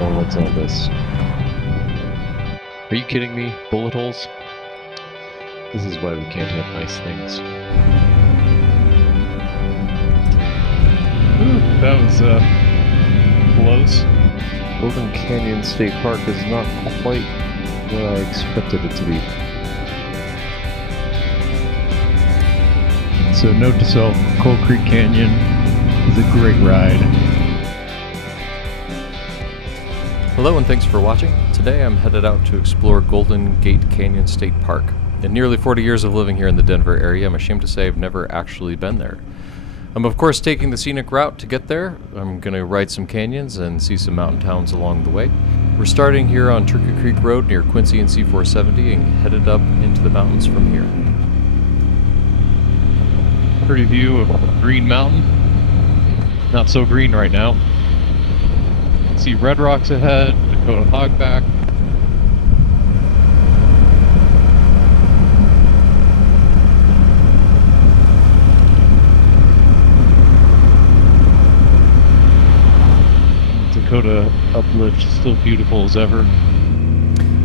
Or what's all this? Are you kidding me? Bullet holes? This is why we can't have nice things. Ooh, that was, close. Golden Canyon State Park is not quite what I expected it to be. So note to self, Coal Creek Canyon is a great ride. Hello and thanks for watching. Today I'm headed out to explore Golden Gate Canyon State Park. In nearly 40 years of living here in the Denver area, I'm ashamed to say I've never actually been there. I'm of course taking the scenic route to get there. I'm going to ride some canyons and see some mountain towns along the way. We're starting here on Turkey Creek Road near Quincy and C470 and headed up into the mountains from here. Pretty view of Green Mountain. Not so green right now. See Red Rocks ahead, Dakota Hogback. Dakota Uplift, still beautiful as ever.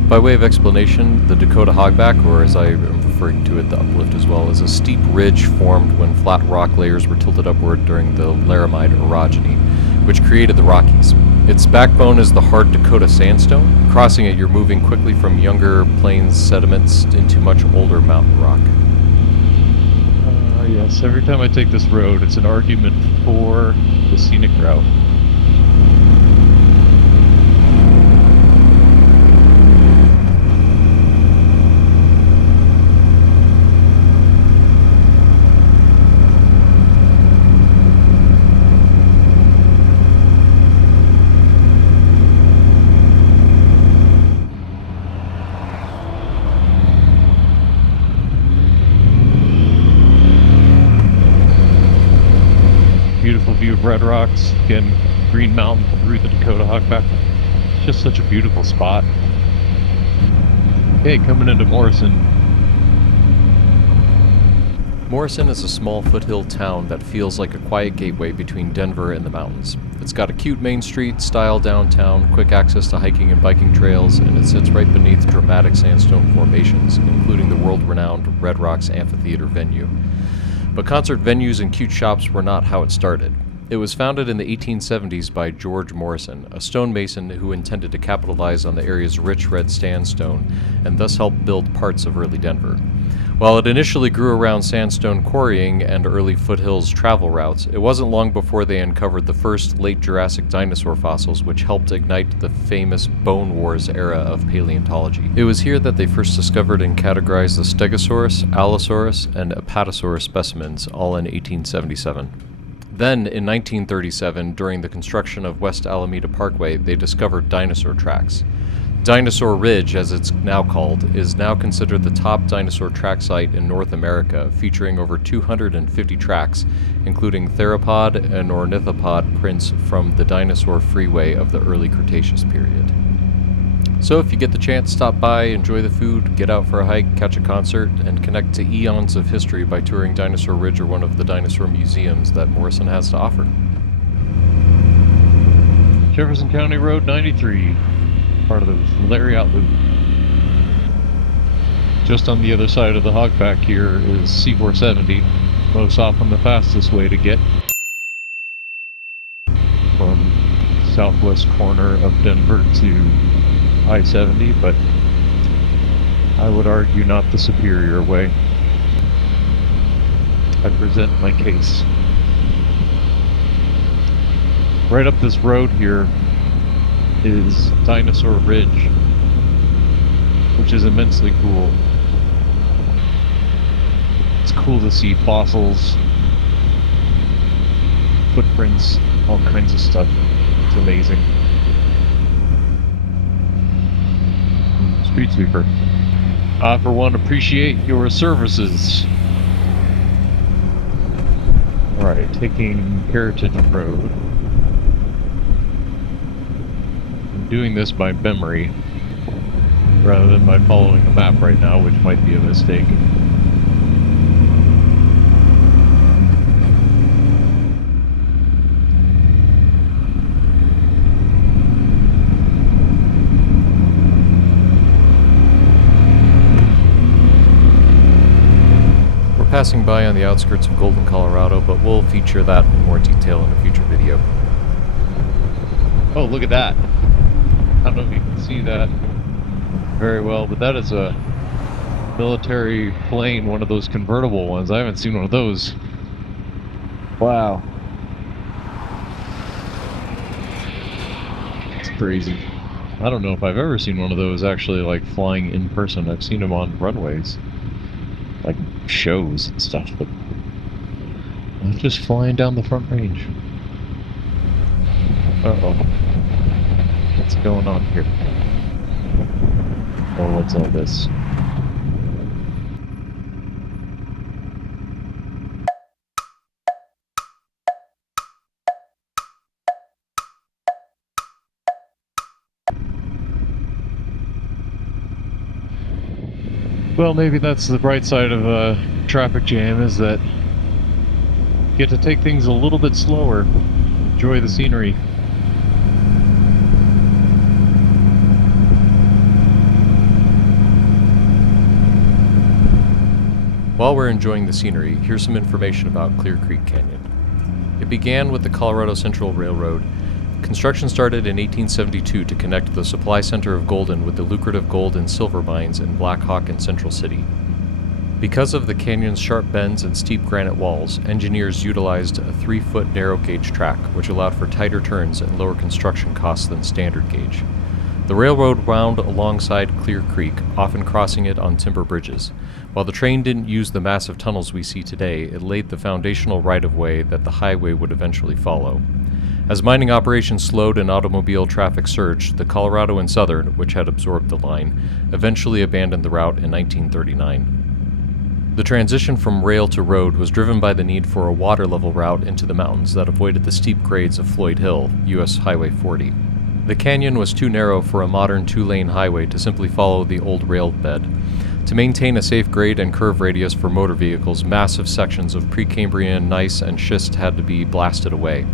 By way of explanation, the Dakota Hogback, or as I am referring to it, the uplift as well, is a steep ridge formed when flat rock layers were tilted upward during the Laramide orogeny, which created the Rockies. Its backbone is the hard Dakota sandstone. Crossing it, you're moving quickly from younger plains sediments into much older mountain rock. Yes, every time I take this road, it's an argument for the scenic route. Beautiful view of Red Rocks, again, Green Mountain through the Dakota Hogback. It's just such a beautiful spot. Okay, coming into Morrison. Morrison is a small foothill town that feels like a quiet gateway between Denver and the mountains. It's got a cute main street, style downtown, quick access to hiking and biking trails, and it sits right beneath dramatic sandstone formations, including the world-renowned Red Rocks Amphitheater venue. But concert venues and cute shops were not how it started. It was founded in the 1870s by George Morrison, a stonemason who intended to capitalize on the area's rich red sandstone and thus help build parts of early Denver. While it initially grew around sandstone quarrying and early foothills travel routes, it wasn't long before they uncovered the first late Jurassic dinosaur fossils, which helped ignite the famous Bone Wars era of paleontology. It was here that they first discovered and categorized the Stegosaurus, Allosaurus, and Apatosaurus specimens, all in 1877. Then, in 1937, during the construction of West Alameda Parkway, they discovered dinosaur tracks. Dinosaur Ridge, as it's now called, is now considered the top dinosaur track site in North America, featuring over 250 tracks, including theropod and ornithopod prints from the dinosaur freeway of the early Cretaceous period. So if you get the chance, stop by, enjoy the food, get out for a hike, catch a concert, and connect to eons of history by touring Dinosaur Ridge or one of the dinosaur museums that Morrison has to offer. Jefferson County Road 93, part of the Lariat Loop. Just on the other side of the Hogback here is C470, most often the fastest way to get from southwest corner of Denver to I-70, but I would argue not the superior way. I present my case. Right up this road here is Dinosaur Ridge, which is immensely cool. It's cool to see fossils, footprints, all kinds of stuff. It's amazing. Street sweeper. I, for one, appreciate your services. Alright, taking Heritage Road. I'm doing this by memory rather than by following the map right now, which might be a mistake. passing by on the outskirts of Golden, Colorado, but we'll feature that in more detail in a future video. Oh, look at that. I don't know if you can see that very well, but that is a military plane, one of those convertible ones. I haven't seen one of those. Wow. It's crazy. I don't know if I've ever seen one of those actually like flying in person. I've seen them on runways, like shows and stuff, but not just flying down the front range. Uh-oh. What's going on here? Oh, what's all this? Well, maybe that's the bright side of a traffic jam, is that you get to take things a little bit slower, enjoy the scenery. While we're enjoying the scenery, here's some information about Clear Creek Canyon. It began with the Colorado Central Railroad. Construction started in 1872 to connect the supply center of Golden with the lucrative gold and silver mines in Black Hawk and Central City. Because of the canyon's sharp bends and steep granite walls, engineers utilized a 3-foot narrow gauge track, which allowed for tighter turns and lower construction costs than standard gauge. The railroad wound alongside Clear Creek, often crossing it on timber bridges. While the train didn't use the massive tunnels we see today, it laid the foundational right-of-way that the highway would eventually follow. As mining operations slowed and automobile traffic surged, the Colorado and Southern, which had absorbed the line, eventually abandoned the route in 1939. The transition from rail to road was driven by the need for a water-level route into the mountains that avoided the steep grades of Floyd Hill, U.S. Highway 40. The canyon was too narrow for a modern 2-lane highway to simply follow the old rail bed. To maintain a safe grade and curve radius for motor vehicles, massive sections of Precambrian gneiss and schist had to be blasted away.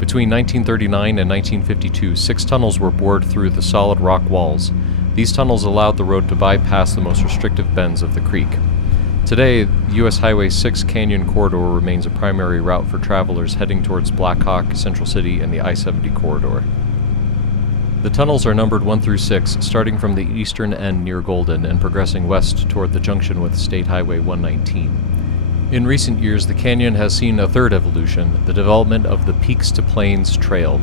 Between 1939 and 1952, 6 tunnels were bored through the solid rock walls. These tunnels allowed the road to bypass the most restrictive bends of the creek. Today, the U.S. Highway 6 Canyon Corridor remains a primary route for travelers heading towards Black Hawk, Central City, and the I-70 corridor. The tunnels are numbered 1 through 6, starting from the eastern end near Golden and progressing west toward the junction with State Highway 119. In recent years, the canyon has seen a third evolution, the development of the Peaks to Plains Trail.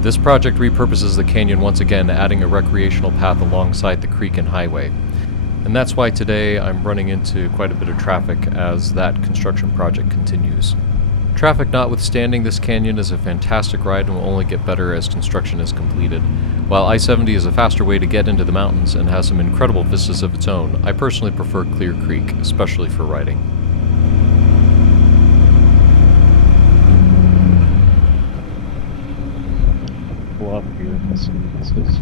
This project repurposes the canyon once again, adding a recreational path alongside the creek and highway. And that's why today I'm running into quite a bit of traffic as that construction project continues. Traffic notwithstanding, this canyon is a fantastic ride and will only get better as construction is completed. While I-70 is a faster way to get into the mountains and has some incredible vistas of its own, I personally prefer Clear Creek, especially for riding. Pull up here, let's see what this is.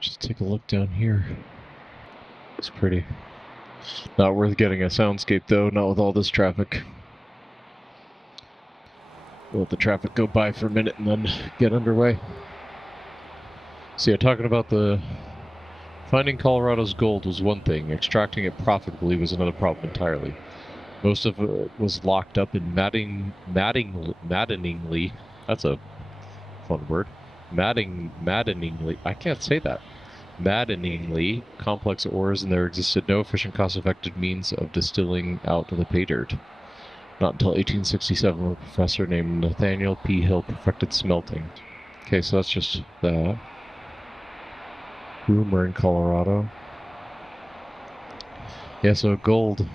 Just take a look down here. It's pretty. Not worth getting a soundscape though, not with all this traffic. We'll let the traffic go by for a minute and then get underway. So yeah, talking about finding Colorado's gold was one thing, extracting it profitably was another problem entirely. Most of it was locked up in maddeningly, that's a fun word, maddeningly, I can't say that, maddeningly complex ores, and there existed no efficient, cost-effective means of distilling out the pay dirt. Not until 1867 when a professor named Nathaniel P. Hill perfected smelting. Okay, so that's just that. Rumor in Colorado. Yeah, so gold.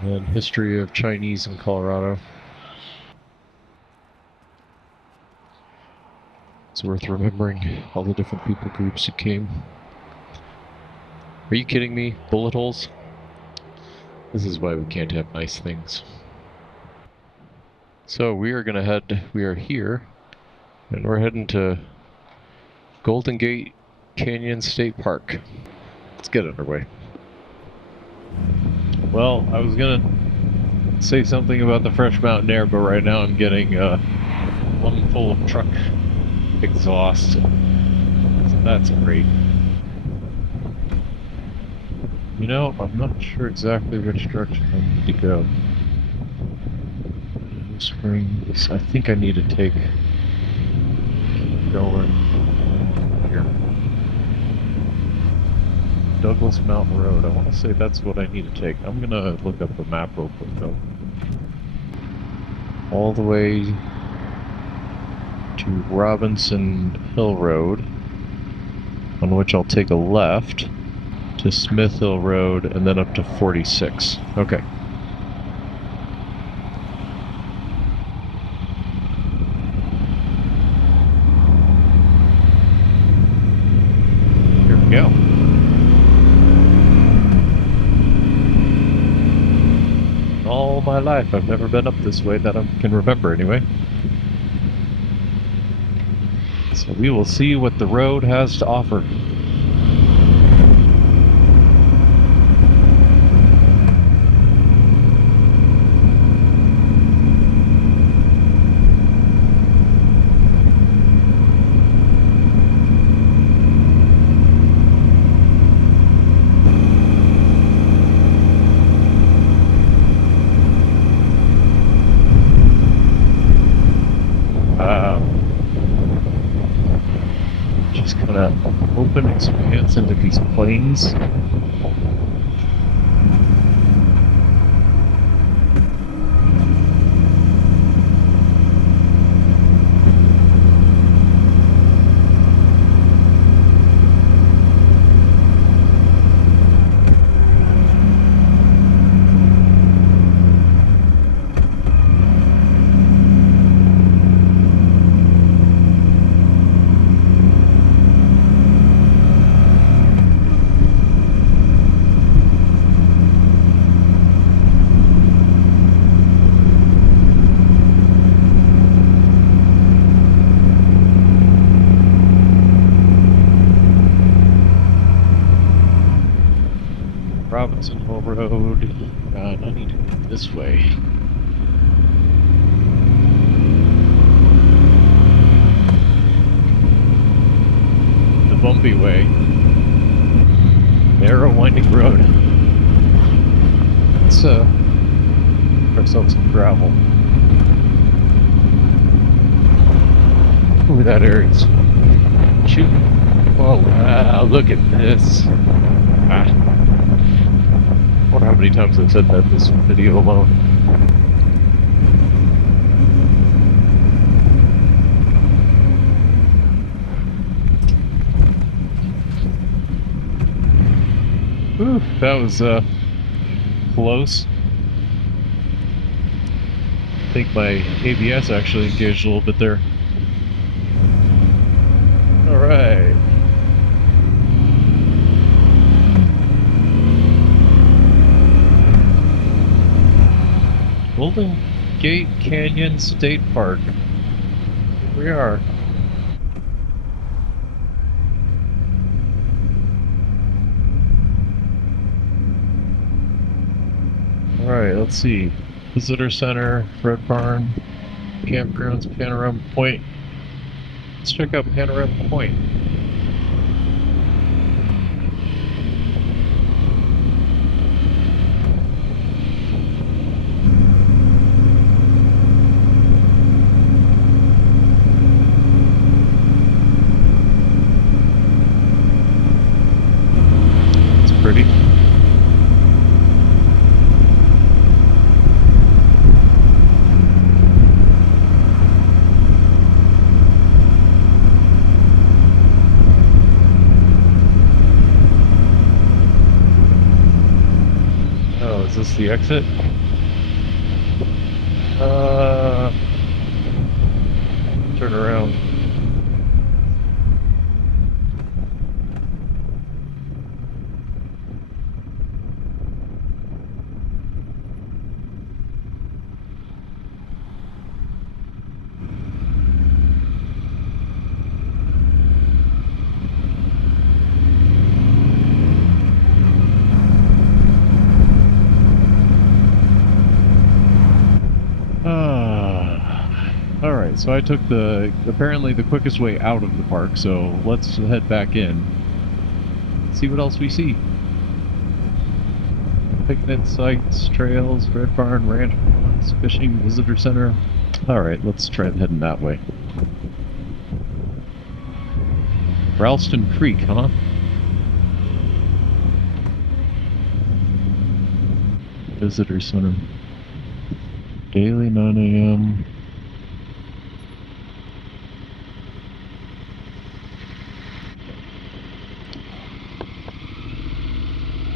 And then history of Chinese in Colorado. It's worth remembering all the different people groups who came. Are you kidding me? Bullet holes? This is why we can't have nice things. So we are here, and we're heading to Golden Gate Canyon State Park. Let's get underway. Well, I was gonna say something about the fresh mountain air, but right now I'm getting one full of truck exhaust. So that's great. You know, I'm not sure exactly which direction I need to go. Springs. I think I need to keep going here. Douglas Mountain Road. I want to say that's what I need to take. I'm gonna look up the map real quick though. All the way to Robinson Hill Road, on which I'll take a left to Smith Hill Road and then up to 46. Okay. Here we go. All my life, I've never been up this way that I can remember anyway. So we will see what the road has to offer. Just kind of open expanse into these plains. Robinson Hill Road. I need to go this way. The bumpy way. Narrow winding road. Let's put ourselves some gravel. Ooh, that area's shoot. Oh wow, look at this. I wonder how many times I've said that this video alone. Whew, that was close. I think my ABS actually engaged a little bit there. Alright. Golden Gate Canyon State Park. Here we are. Alright, let's see. Visitor Center, Red Barn, Campgrounds, Panorama Point. Let's check out Panorama Point. Pretty. Oh, is this the exit? Turn around. Alright. Alright, so I took apparently the quickest way out of the park, so let's head back in. See what else we see. Picnic sites, trails, Red Barn, ranch ponds, fishing, visitor center. Alright, let's try heading that way. Ralston Creek, huh? Visitor center. Daily 9 a.m.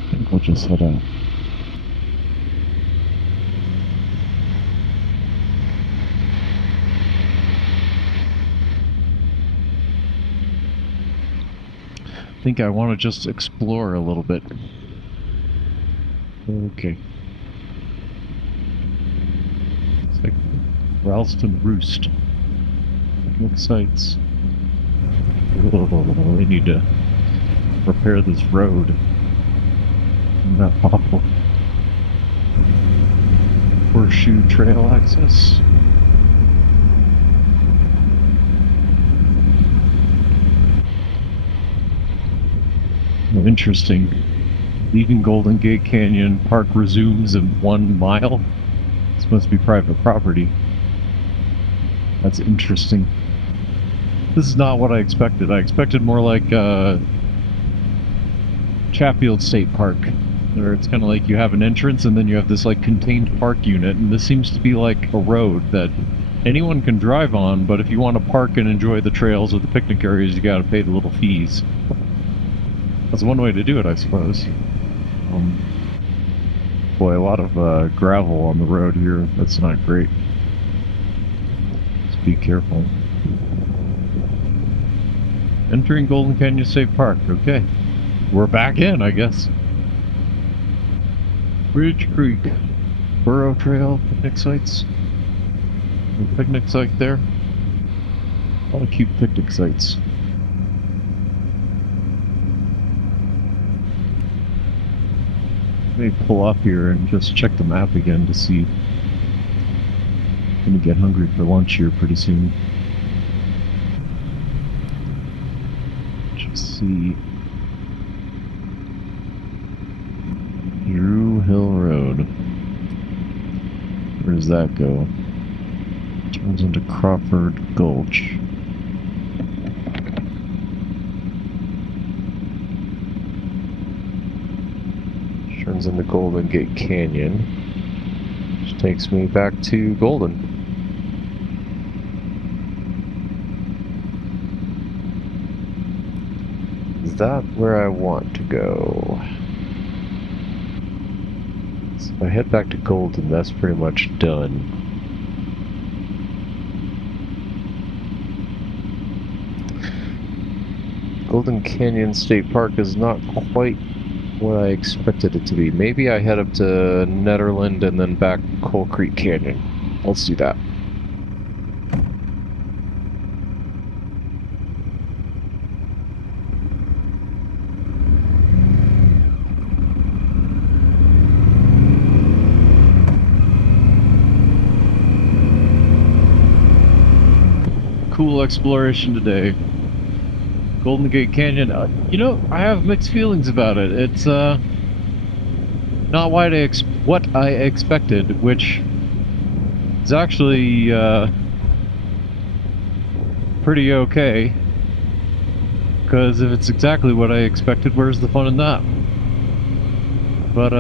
I think we'll just head out. I think I want to just explore a little bit. Okay. It's like Ralston Roost. Picnic sites. Oh, I need to repair this road. Not awful. Horseshoe Trail access. Oh, interesting. Leaving Golden Gate Canyon, park resumes in 1 mile. This must be private property. That's interesting. This is not what I expected. I expected more like Chatfield State Park, where it's kind of like you have an entrance and then you have this like contained park unit, and this seems to be like a road that anyone can drive on, but if you want to park and enjoy the trails or the picnic areas, you gotta pay the little fees. That's one way to do it, I suppose. Boy, a lot of gravel on the road here. That's not great. Just be careful. Entering Golden Canyon State Park. Okay. We're back in, I guess. Bridge Creek. Burro Trail. Picnic sites. A picnic site there. A lot of cute picnic sites. Let me pull up here and just check the map again to see. I'm gonna get hungry for lunch here pretty soon. Just see. Drew Hill Road. Where does that go? Turns into Crawford Gulch. Turns into Golden Gate Canyon, which takes me back to Golden. Is that where I want to go? So if I head back to Golden, that's pretty much done. Golden Canyon State Park is not quite what I expected it to be. Maybe I head up to Nederland and then back Coal Creek Canyon. Let's do that. Cool exploration today. Golden Gate Canyon. You know, I have mixed feelings about it. It's not what I expected, which is actually pretty okay. Because if it's exactly what I expected, where's the fun in that? But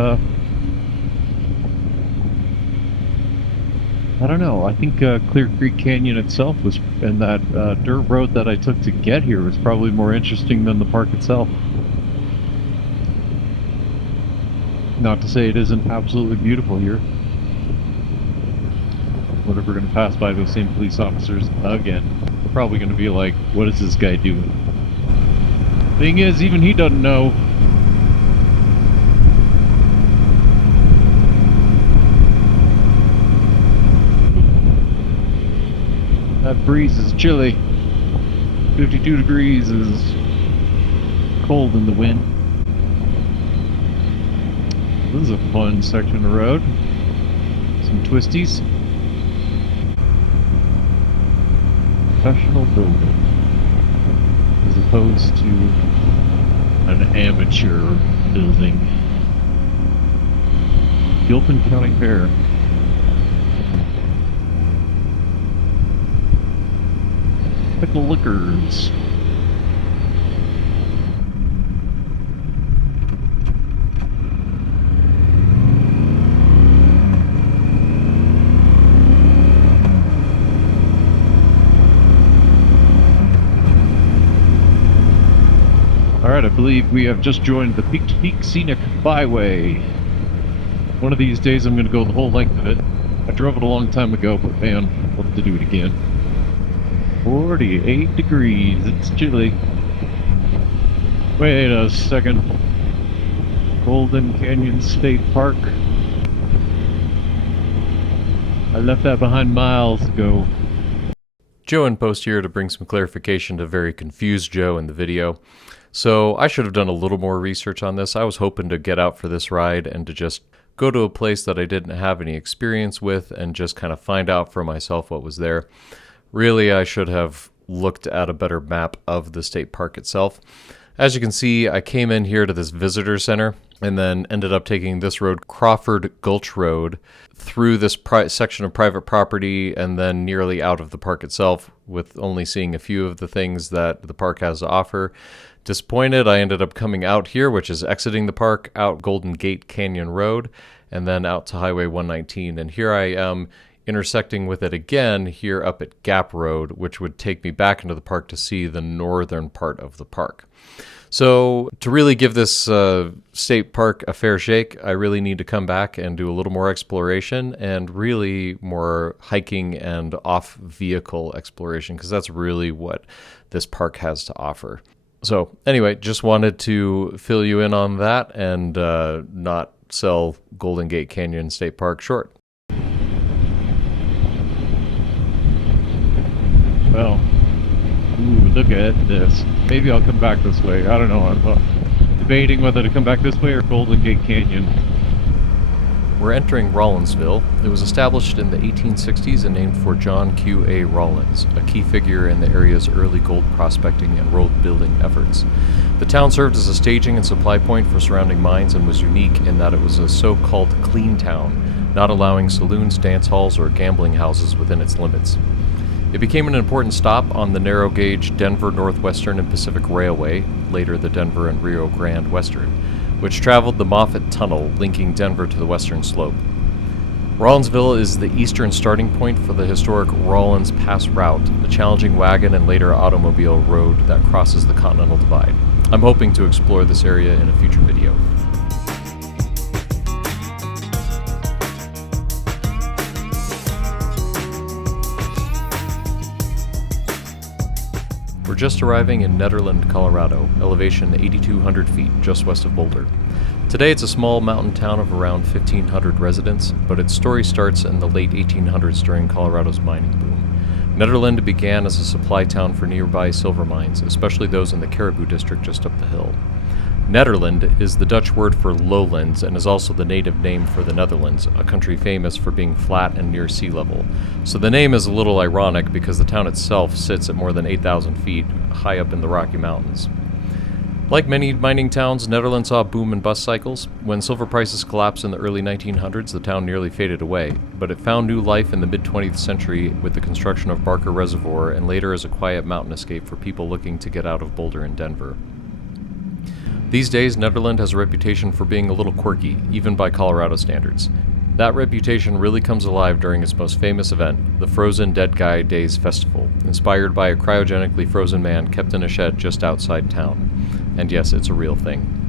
I don't know. I think Clear Creek Canyon itself was, and that dirt road that I took to get here was probably more interesting than the park itself. Not to say it isn't absolutely beautiful here. What if we're going to pass by those same police officers again? We're probably going to be like, what is this guy doing? Thing is, even he doesn't know. That breeze is chilly. 52 degrees is cold in the wind. This is a fun section of road. Some twisties. professional building as opposed to an amateur building. Gilpin County Fair. Pickle Liquors. Alright, I believe we have just joined the Peak to Peak Scenic Byway. One of these days I'm going to go the whole length of it. I drove it a long time ago, but man, I'd love to do it again. 48 degrees, it's chilly. Wait a second. Golden Canyon State Park. I left that behind miles ago. Joe in post here to bring some clarification to very confused Joe in the video. So I should have done a little more research on this. I was hoping to get out for this ride and to just go to a place that I didn't have any experience with and just kind of find out for myself what was there. Really, I should have looked at a better map of the state park itself. As you can see, I came in here to this visitor center and then ended up taking this road, Crawford Gulch Road, through this section of private property and then nearly out of the park itself, with only seeing a few of the things that the park has to offer. Disappointed, I ended up coming out here, which is exiting the park, out Golden Gate Canyon Road, and then out to Highway 119. And here I am intersecting with it again here up at Gap Road, which would take me back into the park to see the northern part of the park. So to really give this state park a fair shake, I really need to come back and do a little more exploration and really more hiking and off-vehicle exploration, because that's really what this park has to offer. So anyway, just wanted to fill you in on that and not sell Golden Gate Canyon State Park short. Well, ooh, look at this. Maybe I'll come back this way. I don't know. I'm debating whether to come back this way or Golden Gate Canyon. We're entering Rollinsville. It was established in the 1860s and named for John Q. A. Rollins, a key figure in the area's early gold prospecting and road building efforts. The town served as a staging and supply point for surrounding mines and was unique in that it was a so-called clean town, not allowing saloons, dance halls, or gambling houses within its limits. It became an important stop on the narrow-gauge Denver Northwestern and Pacific Railway, later the Denver and Rio Grande Western, which traveled the Moffett Tunnel, linking Denver to the western slope. Rollinsville is the eastern starting point for the historic Rollins Pass route, a challenging wagon and later automobile road that crosses the Continental Divide. I'm hoping to explore this area in a future video. We're just arriving in Nederland, Colorado, elevation 8,200 feet, just west of Boulder. Today it's a small mountain town of around 1,500 residents, but its story starts in the late 1800s during Colorado's mining boom. Nederland began as a supply town for nearby silver mines, especially those in the Caribou district just up the hill. Nederland is the Dutch word for lowlands and is also the native name for the Netherlands, a country famous for being flat and near sea level. So the name is a little ironic because the town itself sits at more than 8,000 feet, high up in the Rocky Mountains. Like many mining towns, Nederland saw boom and bust cycles. When silver prices collapsed in the early 1900s, the town nearly faded away, but it found new life in the mid-20th century with the construction of Barker Reservoir and later as a quiet mountain escape for people looking to get out of Boulder and Denver. These days, Nederland has a reputation for being a little quirky, even by Colorado standards. That reputation really comes alive during its most famous event, the Frozen Dead Guy Days Festival, inspired by a cryogenically frozen man kept in a shed just outside town. And yes, it's a real thing.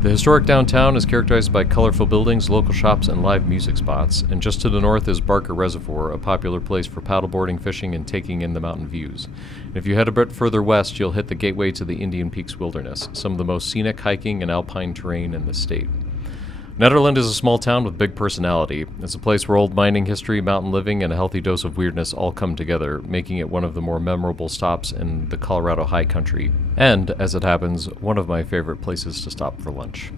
The historic downtown is characterized by colorful buildings, local shops, and live music spots, and just to the north is Barker Reservoir, a popular place for paddleboarding, fishing, and taking in the mountain views. And if you head a bit further west, you'll hit the gateway to the Indian Peaks Wilderness, some of the most scenic hiking and alpine terrain in the state. Nederland is a small town with big personality. It's a place where old mining history, mountain living, and a healthy dose of weirdness all come together, making it one of the more memorable stops in the Colorado high country. And, as it happens, one of my favorite places to stop for lunch.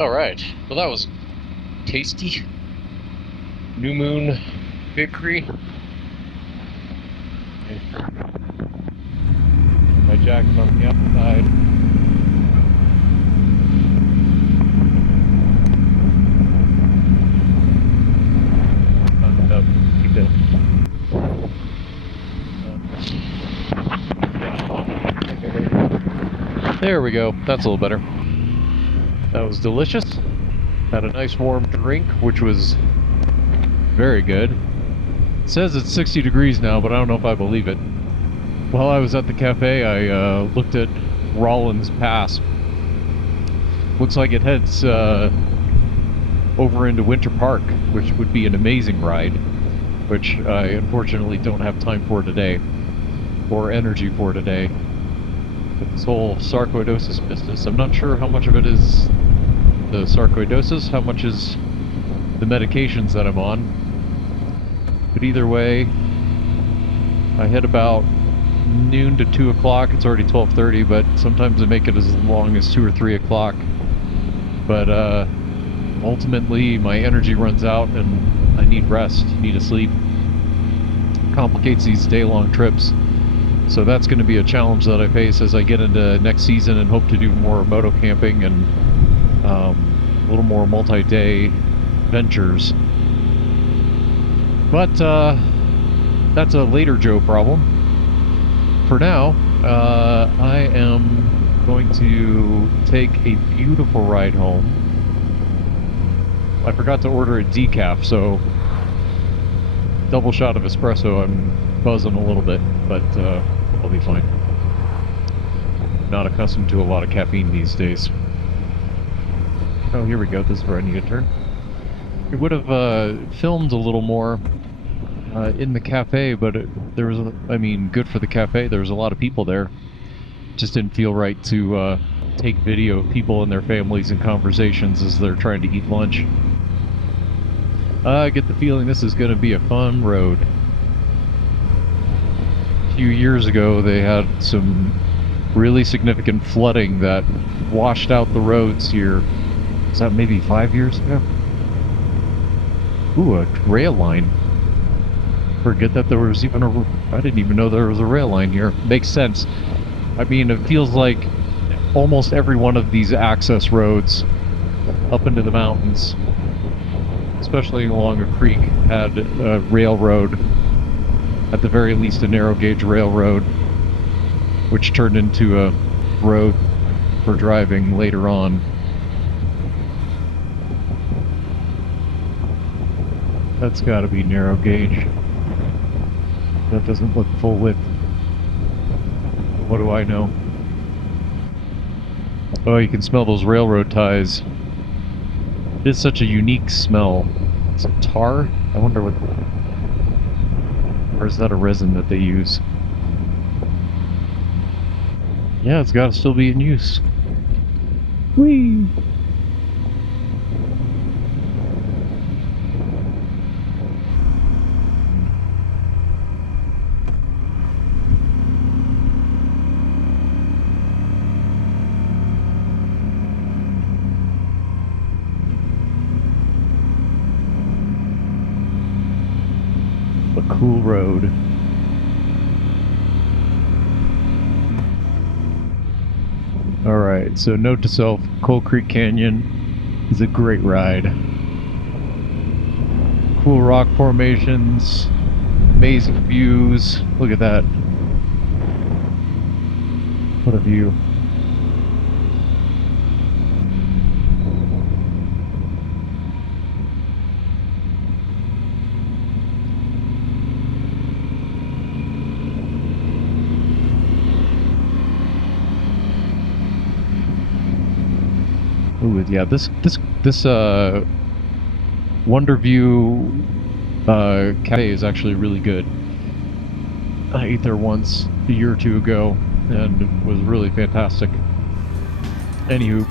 Alright, well that was tasty. New Moon Bakery. My jack's on the outside. There we go. That's a little better. That was delicious. Had a nice warm drink, which was very good. It says it's 60 degrees now, but I don't know if I believe it. While I was at the cafe, I looked at Rollins Pass. Looks like it heads over into Winter Park, which would be an amazing ride, which I unfortunately don't have time for today, or energy for today. But this whole sarcoidosis business, I'm not sure how much of it is the sarcoidosis, how much is the medications that I'm on. But either way, I hit about noon to 2 o'clock. It's already 12:30, but sometimes I make it as long as 2 or 3 o'clock. But ultimately, my energy runs out and I need rest, need to sleep. Complicates these day-long trips. So that's going to be a challenge that I face as I get into next season and hope to do more moto camping and a little more multi-day ventures. But that's a later Joe problem. For now, I am going to take a beautiful ride home. I forgot to order a decaf, so double shot of espresso. I'm buzzing a little bit, but I'll be fine. Not accustomed to a lot of caffeine these days. Oh, here we go. This is where I need to turn. We would have filmed a little more in the cafe, but there was, good for the cafe. There was a lot of people there. Just didn't feel right to take video of people and their families and conversations as they're trying to eat lunch. I get the feeling this is going to be a fun road. A few years ago, they had some really significant flooding that washed out the roads here. Is that maybe 5 years ago? Ooh, a rail line. Forget that there was even a... I didn't even know there was a rail line here. Makes sense. I mean, it feels like almost every one of these access roads up into the mountains, especially along a creek, had a railroad. At the very least, a narrow gauge railroad, which turned into a road for driving later on. That's gotta be narrow gauge. That doesn't look full width. What do I know? Oh, you can smell those railroad ties. It's such a unique smell. Is it tar? I wonder what... Or is that a resin that they use? Yeah, it's gotta still be in use. Whee! Cool road. Alright, so note to self, Coal Creek Canyon is a great ride. Cool rock formations, amazing views. Look at that. What a view. Ooh, yeah, this Wonder View cafe is actually really good. I ate there once a year or two ago, and it was really fantastic. Anywho.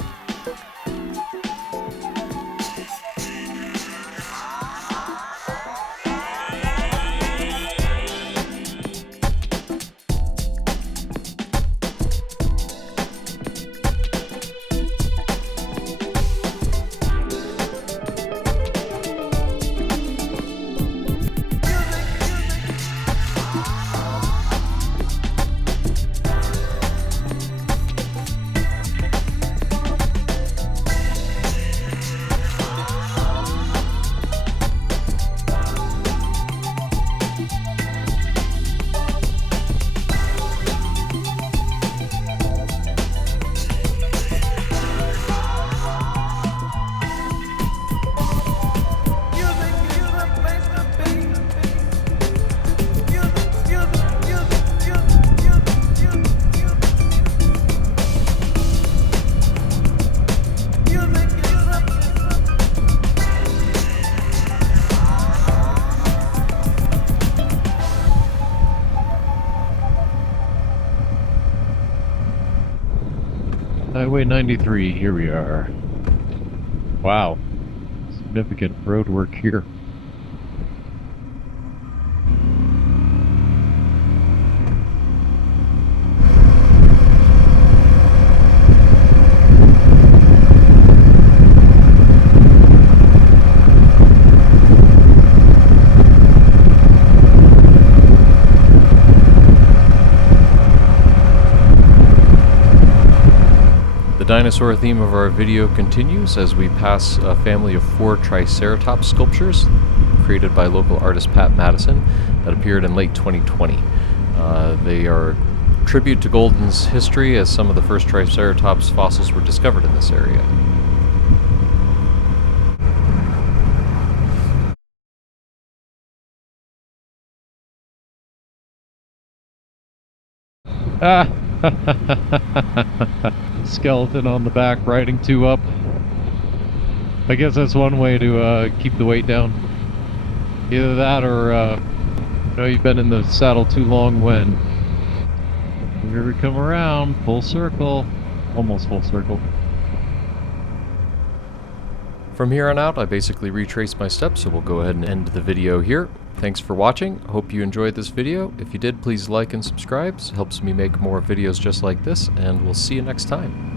Highway 93, here we are. Wow. Significant road work here. The dinosaur theme of our video continues as we pass a family of 4 Triceratops sculptures created by local artist Pat Madison that appeared in late 2020. They are tribute to Golden's history as some of the first Triceratops fossils were discovered in this area. Ah! Skeleton on the back, riding 2 up. I guess that's one way to keep the weight down. Either that or, you've been in the saddle too long when. Here we come around, full circle. Almost full circle. From here on out, I basically retraced my steps, so we'll go ahead and end the video here. Thanks for watching. Hope you enjoyed this video. If you did, please like and subscribe. It helps me make more videos just like this, and we'll see you next time.